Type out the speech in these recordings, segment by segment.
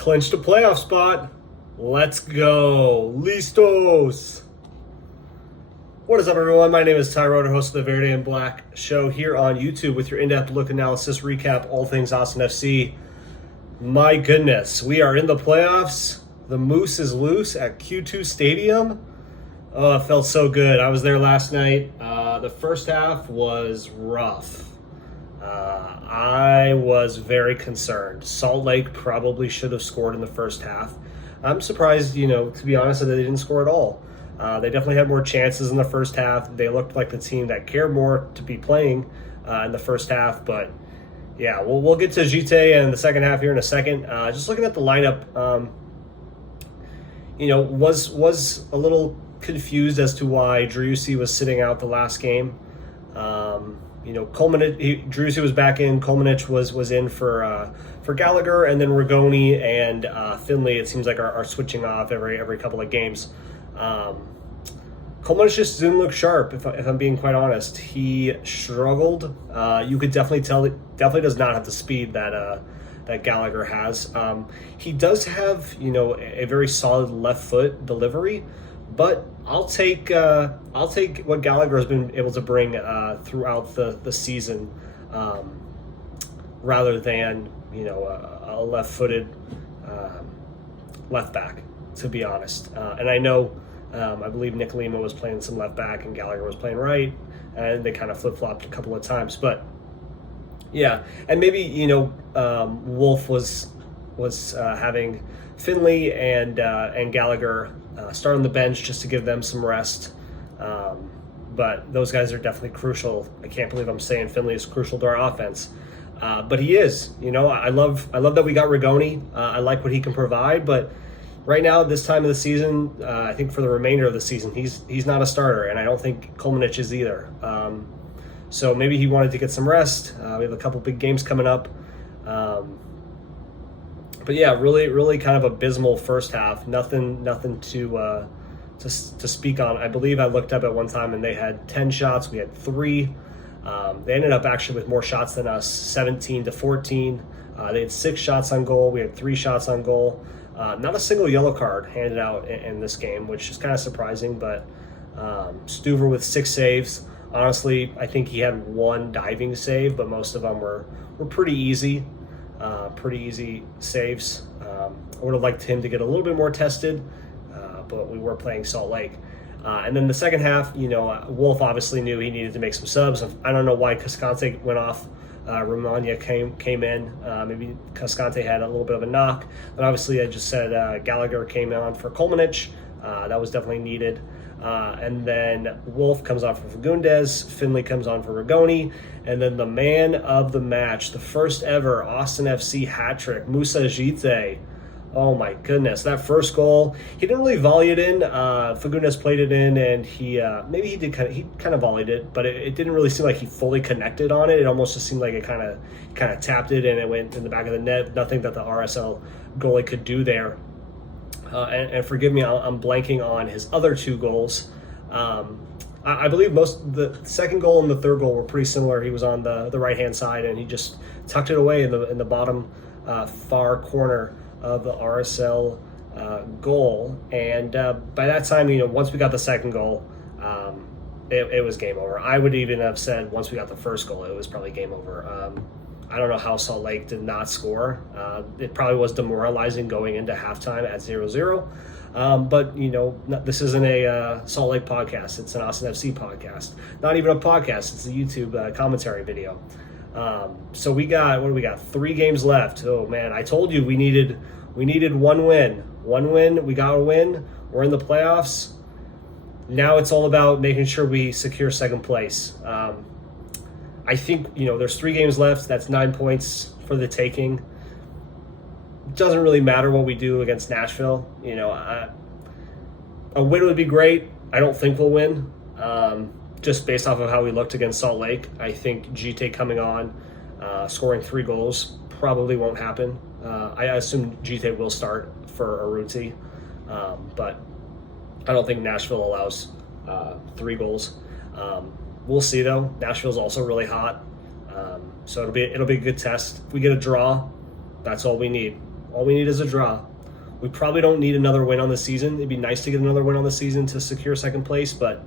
Clinched a playoff spot. Let's go. Listos. What is up, everyone? My name is Ty Roeder, host of the Verde and Black show here on YouTube with your in-depth look, analysis, recap, all things Austin FC. My goodness, we are in the playoffs. The Moose is loose at Q2 Stadium. Oh, it felt so good. I was there last night. The first half was rough. I was very concerned. Salt Lake probably should have scored in the first half. I'm surprised, to be honest, that they didn't score at all. They definitely had more chances in the first half. They looked like the team that cared more to be playing in the first half. But, yeah, we'll get to Gite and the second half here in a second. Just looking at the lineup, was a little confused as to why Driussi was sitting out the last game. Driussi was back in. Kolmanic was in for Gallagher, and then Rigoni and Finley. It seems like are switching off every couple of games. Kolmanic just didn't look sharp. If I'm being quite honest, he struggled. You could definitely tell. Definitely does not have the speed that Gallagher has. He does have a very solid left foot delivery. But I'll take what Gallagher has been able to bring throughout the season, rather than a left-footed left back. To be honest, and I know I believe Nick Lima was playing some left back and Gallagher was playing right, and they kind of flip-flopped a couple of times. But yeah, and maybe Wolf was having Finley and Gallagher start on the bench just to give them some rest. But those guys are definitely crucial. I can't believe I'm saying Finley is crucial to our offense. But he is. I love that we got Rigoni. I like what he can provide. But right now, this time of the season, I think for the remainder of the season, he's not a starter. And I don't think Kolmanic is either. So maybe he wanted to get some rest. We have a couple big games coming up. But yeah, really kind of abysmal first half. Nothing to speak on. I believe I looked up at one time and they had 10 shots. We had 3. They ended up actually with more shots than us, 17-14. They had 6 shots on goal. We had 3 shots on goal. Not a single yellow card handed out in this game, which is kind of surprising. But Stuver with 6 saves. Honestly, I think he had 1 diving save, but most of them were pretty easy. Pretty easy saves. I would have liked him to get a little bit more tested, but we were playing Salt Lake. And then the second half, Wolf obviously knew he needed to make some subs. I don't know why Cascante went off. Romagna came in. Maybe Cascante had a little bit of a knock. And obviously, I just said Gallagher came on for Kolmanic. That was definitely needed. And then Wolf comes on for Fagundes, Finley comes on for Rigoni, and then the man of the match, the first ever Austin FC hat trick, Moussa Gite. Oh my goodness, that first goal, he didn't really volley it in. Fagundes played it in, and he kind of volleyed it, but it didn't really seem like he fully connected on it. It almost just seemed like it kind of tapped it and it went in the back of the net. Nothing that the RSL goalie could do there. And forgive me, I'm blanking on his other 2 goals. I believe the second goal and the third goal were pretty similar. He was on the right-hand side, and he just tucked it away in the bottom far corner of the RSL goal. And by that time, once we got the second goal, it was game over. I would even have said once we got the first goal, it was probably game over. I don't know how Salt Lake did not score. It probably was demoralizing going into halftime at 0-0. But, this isn't a Salt Lake podcast. It's an Austin FC podcast. Not even a podcast. It's a YouTube commentary video. So we got 3 games left. Oh, man, I told you we needed 1 win. 1 win. We got a win. We're in the playoffs. Now it's all about making sure we secure second place. I think, there's 3 games left. That's 9 points for the taking. It doesn't really matter what we do against Nashville. A win would be great. I don't think we'll win. Just based off of how we looked against Salt Lake. I think Gite coming on, scoring 3 goals probably won't happen. I assume Gite will start for Arruti. But I don't think Nashville allows 3 goals. We'll see though. Nashville's also really hot, so it'll be a good test. If we get a draw, that's all we need. All we need is a draw. We probably don't need another win on the season. It'd be nice to get another win on the season to secure second place, but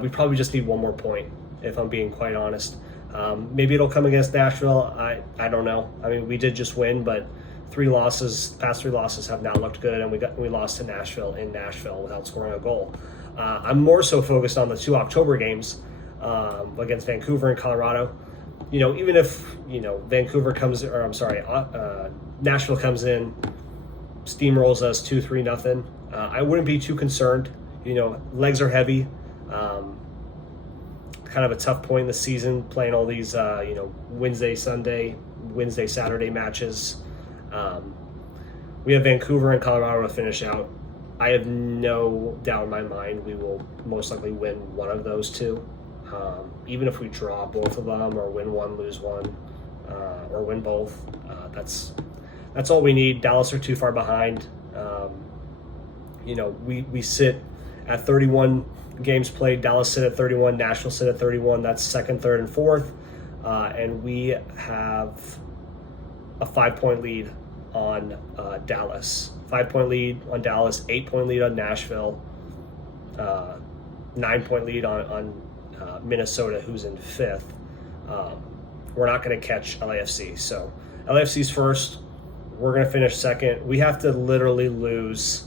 we probably just need one more point, if I'm being quite honest. Maybe it'll come against Nashville. I don't know. I mean, we did just win, but past three losses have not looked good, and we lost to Nashville in Nashville without scoring a goal. I'm more so focused on the 2 October games against Vancouver and Colorado. Even if Nashville comes in, steamrolls us 2-3 nothing. I wouldn't be too concerned. Legs are heavy. Kind of a tough point in the season playing all these Wednesday, Saturday matches. We have Vancouver and Colorado to finish out. I have no doubt in my mind we will most likely win one of those two. Even if we draw both of them or win one, lose one, or win both, that's all we need. Dallas are too far behind. We sit at 31 games played. Dallas sit at 31. Nashville sit at 31. That's second, third, and fourth. And we have a 5-point lead on Dallas. 5-point lead on Dallas, 8-point lead on Nashville, 9-point lead on Minnesota, who's in fifth. We're not going to catch LAFC. So LAFC's first. We're going to finish second. We have to literally lose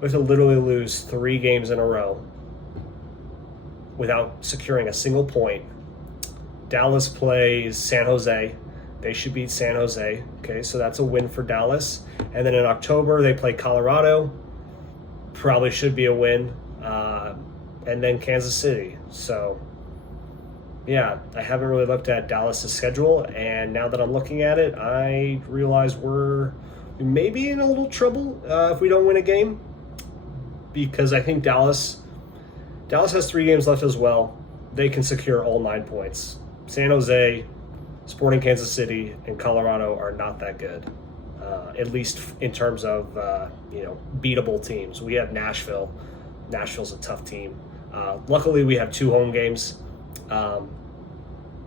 3 games in a row without securing a single point. Dallas plays San Jose. They should beat San Jose. Okay, so that's a win for Dallas. And then in October, they play Colorado. Probably should be a win. And then Kansas City. So, yeah, I haven't really looked at Dallas' schedule. And now that I'm looking at it, I realize we may be in a little trouble if we don't win a game. Because I think Dallas has 3 games left as well. They can secure all 9 points. San Jose, Sporting Kansas City, and Colorado are not that good, at least in terms of beatable teams. We have Nashville. Nashville's a tough team. Luckily, we have 2 home games.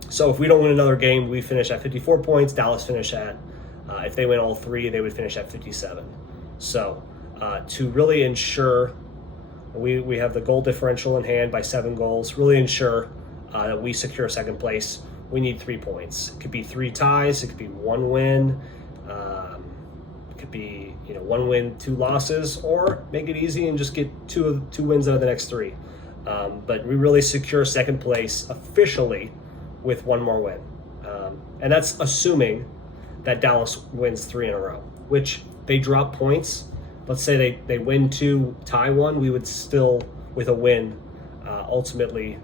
So if we don't win another game, we finish at 54 points. Dallas finish at, if they win all 3, they would finish at 57. So to really ensure we have the goal differential in hand by 7 goals, really ensure that we secure second place, we need 3 points. It could be 3 ties. It could be 1 win. It could be 1 win, 2 losses, or make it easy and just get two wins out of the next 3. But we really secure second place officially with 1 more win, and that's assuming that Dallas wins 3 in a row. Which they drop points. Let's say they win 2, tie 1. We would still, with a win, ultimately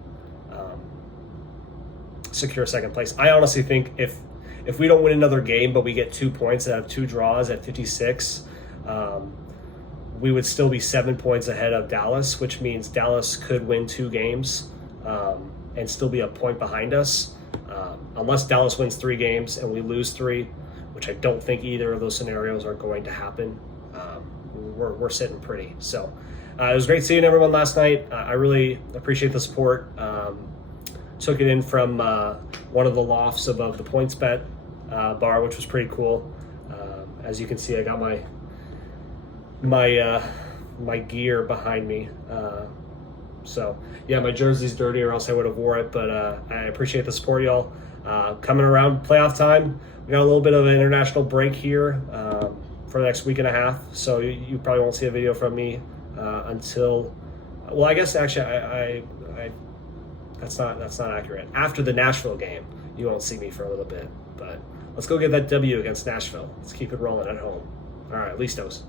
secure second place. I honestly think if we don't win another game, but we get 2 points out of 2 draws at 56, we would still be 7 points ahead of Dallas, which means Dallas could win 2 games and still be a point behind us. Unless Dallas wins 3 games and we lose 3, which I don't think either of those scenarios are going to happen, we're sitting pretty. So it was great seeing everyone last night. I really appreciate the support. Took it in from one of the lofts above the PointsBet bar, which was pretty cool. As you can see, I got my gear behind me. So yeah, my jersey's dirty, or else I would have wore it. But I appreciate the support, y'all. Coming around playoff time, we got a little bit of an international break here for the next week and a half. So you probably won't see a video from me until. Well, I guess actually I that's not accurate. After the Nashville game, you won't see me for a little bit. But let's go get that W against Nashville. Let's keep it rolling at home. All right, Listos.